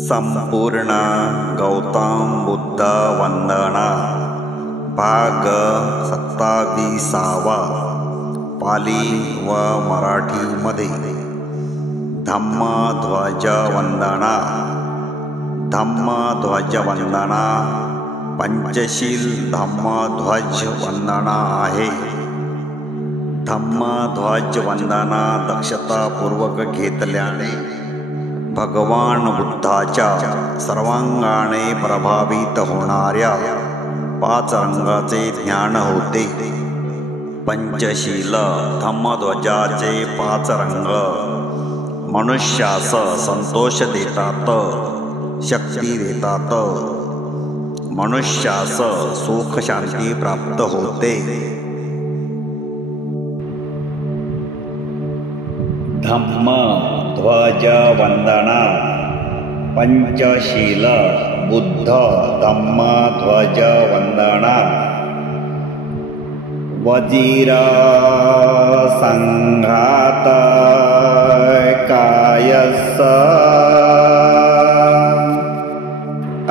संपूर्ण गौतम बुद्ध वंदना भाग 27वा पाली व मराठीमध्ये। धम्मध्वज वंदना। धम्मध्वज वंदना पंचशील धम्मध्वज वंदना आहे। धम्मध्वज वंदना दक्षतापूर्वक घेतल्याने भगवान बुद्धाच्या सर्वांगाने प्रभावित होणाऱ्या 5 रंगाचे ज्ञान होते। पंचशील धम्मध्वजाचे 5 रंग मनुष्यास संतोष देतात, शक्ती देतात, मनुष्यास सुख शांती प्राप्त होते। धम्मध्वज वंदना पंचशील बुद्ध धम्मध्वज वंदना। वजीर संघात कायस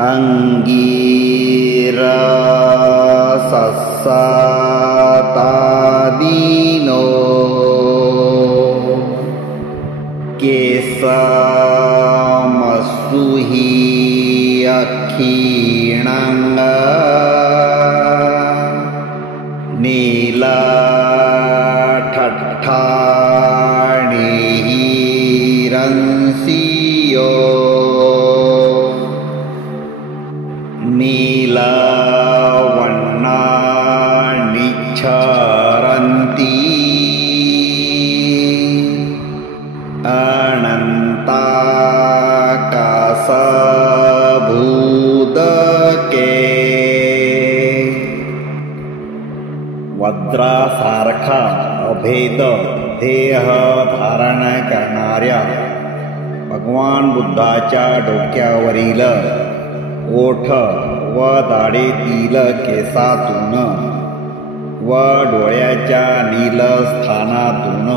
अंगीर सस्सातादीनो केसमसुहि अक्षीणंग नीलाठट्ठाणिरंसियो नीलवण्णानिच्छरन्ति अनंताकाशभूदके। वज्रासारखा अभेद देह धारण करणाऱ्या भगवान बुद्धाच्या डोक्यावरील ओठ व दाढेतील केसातून व डोळ्याच्या नीलस्थानातून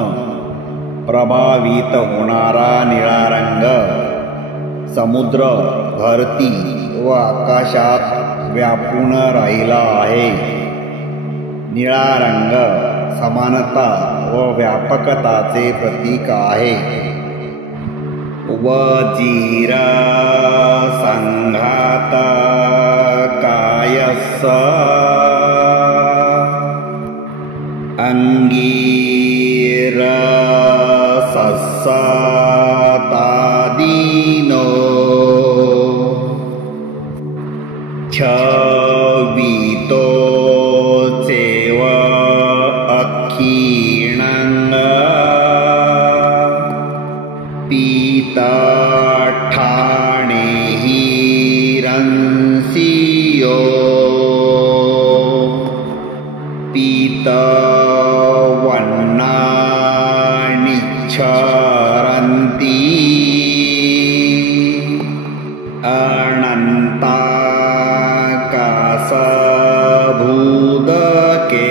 प्रभावित होणारा निळा रंग समुद्र, धरती व आकाशात व्यापून राहिला आहे। निळा रंग समानता व व्यापकताचे प्रतीक आहे। वजीर संघात कायस अंगीर सस्सातादीनो छवितो चेव अक्षीणंग पीतठाणिरंसियो पीतवण्णानिच्छरन्ति अनंताकाशभूदके।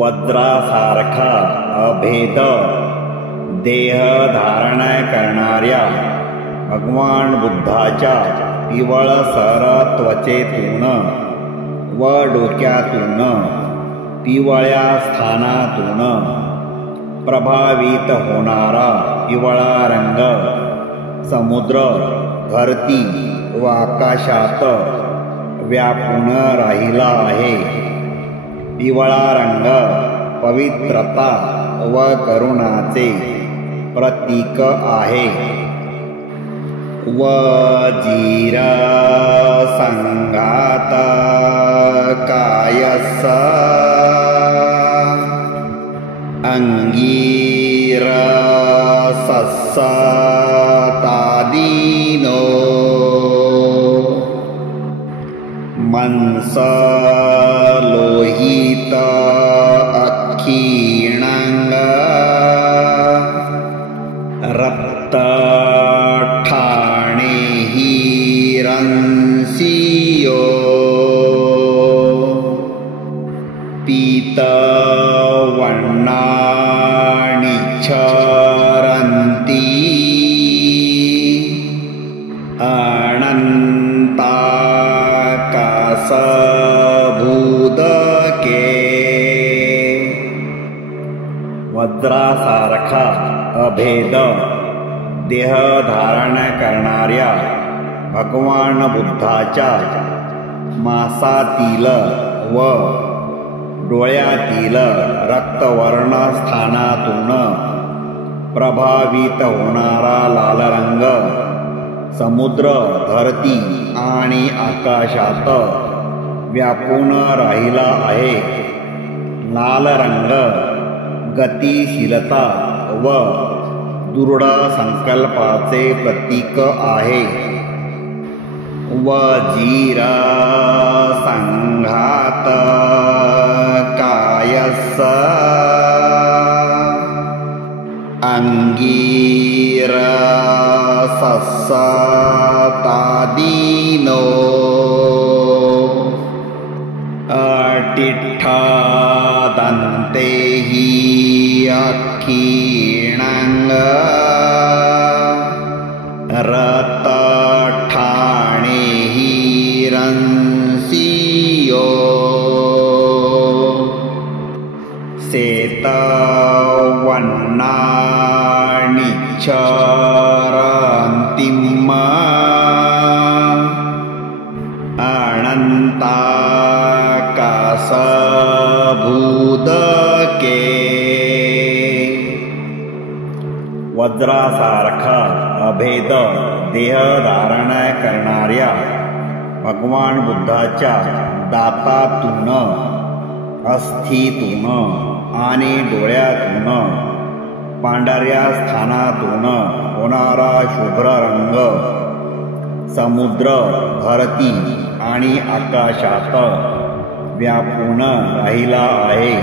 वज्रासारखा अभेद देह धारण करणाऱ्या भगवान बुद्धाच्या पिवळसर त्वचेतून व डोक्यातून पिवळ्या स्थानातून प्रभावित होणारा पिवळा रंग समुद्र, धरती व आकाशात व्यापून राहिला आहे। पिवळा रंग पवित्रता व करुणाचे प्रतीक आहे। वजीर संघात कायस अंगीर सस्सातादीनो मंस लोहित अक्षीणंग रक्तठाणिरंसियो पीतवण्णानिच्छरन्ति वज्रासारखा अभेद देह धारण करणाऱ्या भगवान बुद्धाच्या मासातील व डोळ्यातील रक्तवर्ण स्थानातून प्रभावित होणारा लाल रंग समुद्र, धरती आणि आकाशात व्यापून राहिला आहे. लाल रंग गतिशीलता व दृढ संकल्पाचे प्रतीक आहे. वजीर संघात कायस्स अंगीर सस्सतादीनो अटिठ्ठा दन्तेहि अक्षीणांग रतठाणेहि रंसियो सेतवन्नानिच्छरन्तिम्मा अनंताकाशभूदके. वज्रासारखा अभेद देह धारण करणाऱ्या भगवान बुद्धाच्या दातातून, अस्थीतून आणि डोळ्यातून पांढऱ्या स्थानातून होणारा शुभ्र रंग समुद्र, धरती आणि आकाशात व्यापून राहिला आहे.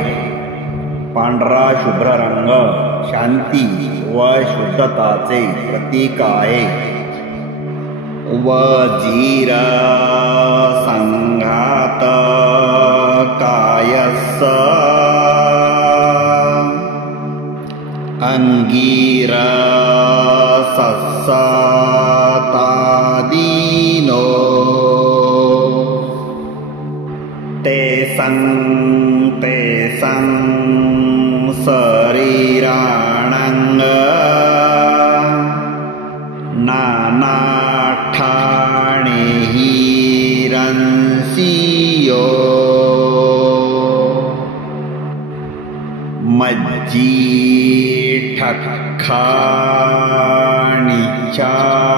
पांढरा शुभ्र रंग शांती व शुद्धताचे प्रतीक आहे. वजीर संघात कायस्स अंगीर सस्सतादीनो तेसं शरीराणंग नानाठाणेहि रंसियो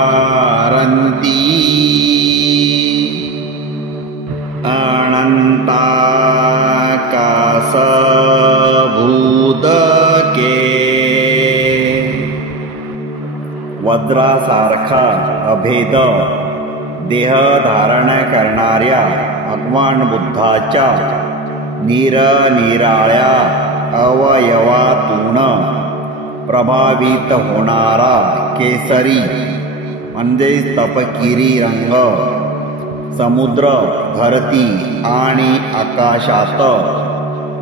मज्जीठक्खाणिचारन्ति अनंताकाशभूदके. वज्रासारखा अभेद देह धारण करणाऱ्या भगवान बुद्धाच्या निरनिराळ्या अवयवातून प्रभावित होणारा केसरी म्हणजे तपकिरी रंग समुद्र, धरती आणि आकाशात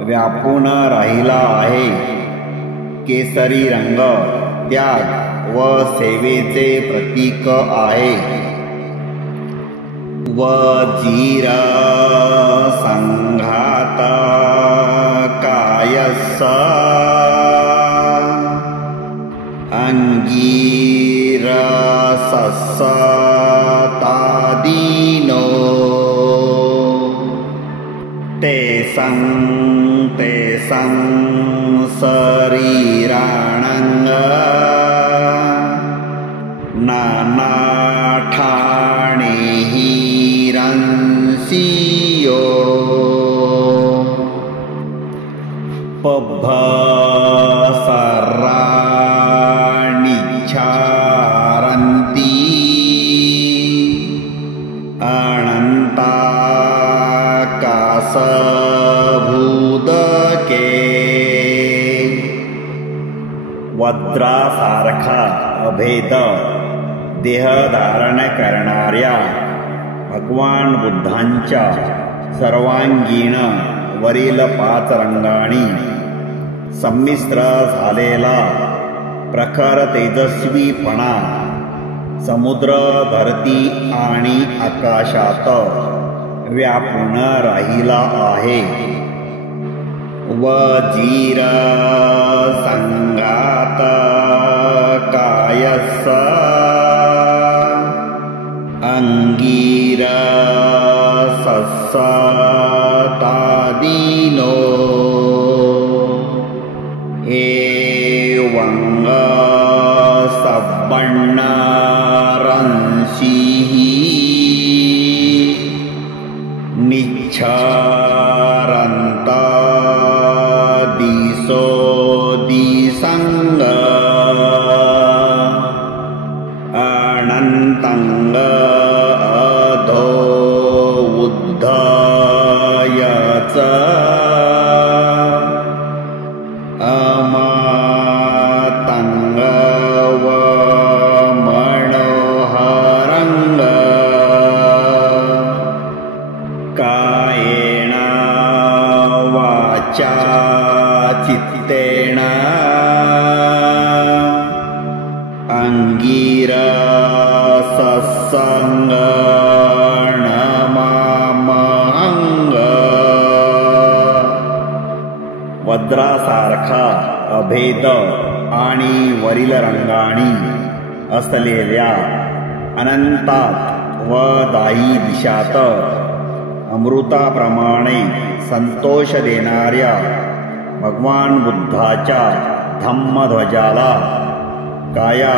व्यापून राहिला आहे. केसरी रंग त्याग व सेवेचे प्रतीक आहे. वजीर संघात कायस्स अंगीर सस्सतादीनो तेसं शरीराणंग नानाठाणेहि रंसियो पभ्भसराणिच्छारन्ति अनंताकाशभूदके. वज्रासारखा अभेद देह धारण करणाऱ्या भगवान बुद्धांच्या सर्वांगीण वरील 5 रंगांनी संमिश्र झालेला प्रखर तेजस्वीपणा समुद्र, धरती आणि आकाशात व्यापून राहिला आहे. वजीर संघात कायस्स अंगीर सस्सतादीनो एवंग सब्बण्णारंशिः निच्छारन्ता दिसो दिसंग अनंतंग अधो उद्धयच अमातंग व मनोहरंग कायेन वाचा चित्तेन अंगीर सत्संगणमामहंग वज्रासारखा अभेद आणि वरील रंगाणी असलेल्या अनंतात व दाही दिशात अमृताप्रमाणे संतोष देणाऱ्या भगवान बुद्धाच्या धम्मध्वजाला काया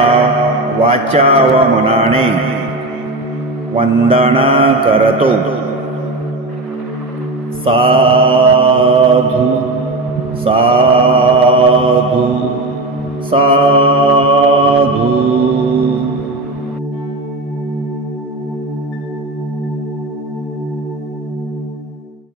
वाचा व मनाने वंदन करतो. साधु साधु साधु.